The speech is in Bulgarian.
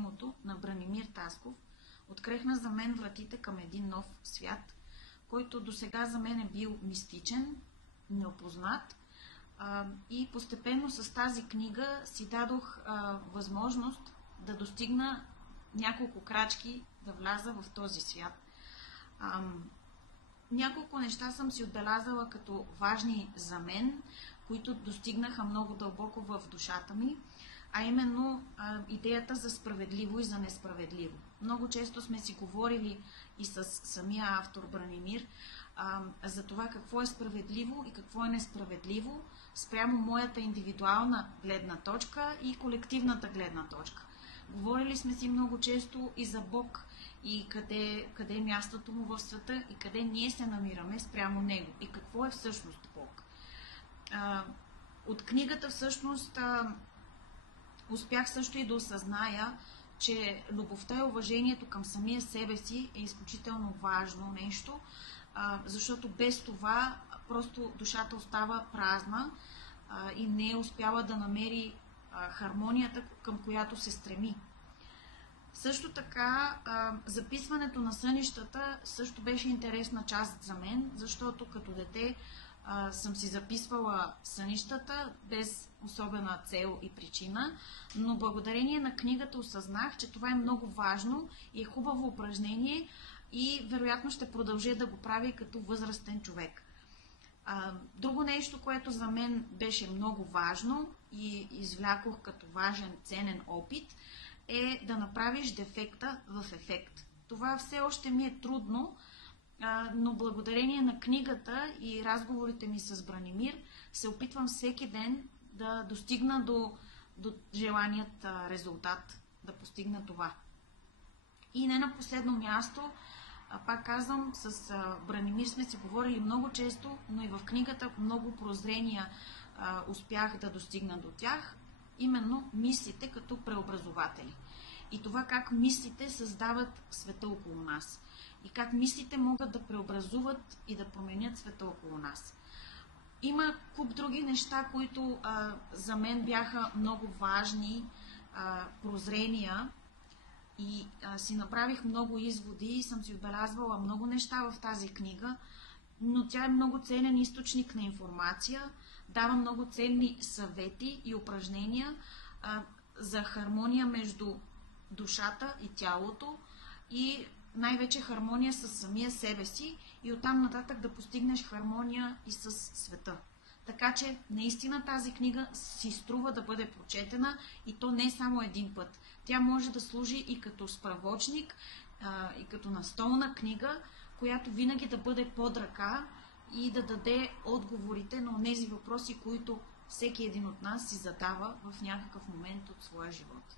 непостижимото на Бранимир Тасков открехна за мен вратите към един нов свят, който досега за мен е бил мистичен, неопознат, и постепенно с тази книга си дадох възможност да достигна няколко крачки да вляза в този свят. Няколко неща съм си отбелязала като важни за мен, които достигнаха много дълбоко в душата ми, а именно идеята за справедливо и за несправедливо. Много често сме си говорили и с самия автор Бранимир за това какво е справедливо и какво е несправедливо спрямо моята индивидуална гледна точка и колективната гледна точка. Говорили сме си много често и за Бог, и къде е мястото му в света, и къде ние се намираме спрямо него, и какво е всъщност Бог. От книгата всъщност успях също и да осъзная, че любовта и уважението към самия себе си е изключително важно нещо, защото без това просто душата остава празна и не е успяла да намери хармонията, към която се стреми. Също така, записването на сънищата също беше интересна част за мен, защото като дете съм си записвала сънищата без особена цел и причина, но благодарение на книгата осъзнах, че това е много важно и е хубаво упражнение и вероятно ще продължа да го правя като възрастен човек. Друго нещо, което за мен беше много важно и извлякох като важен, ценен опит, е да направиш дефекта в ефект. Това все още ми е трудно, но благодарение на книгата и разговорите ми с Бранимир се опитвам всеки ден да достигна до желаният резултат, да постигна това. И не на последно място, пак казвам, с Бранимир сме си говорили много често, но и в книгата много прозрения успях да достигна до тях, именно мислите като преобразователи. И това как мислите създават света около нас. И как мислите могат да преобразуват и да променят света около нас. Има куп други неща, които за мен бяха много важни прозрения и си направих много изводи и съм си отбелязвала много неща в тази книга, но тя е много ценен източник на информация, дава много ценни съвети и упражнения за хармония между душата и тялото и най-вече хармония с самия себе си и оттам нататък да постигнеш хармония и с света. Така че наистина тази книга си струва да бъде прочетена и то не само един път. Тя може да служи и като справочник, и като настолна книга, която винаги да бъде под ръка и да даде отговорите на тези въпроси, които всеки един от нас си задава в някакъв момент от своя живот.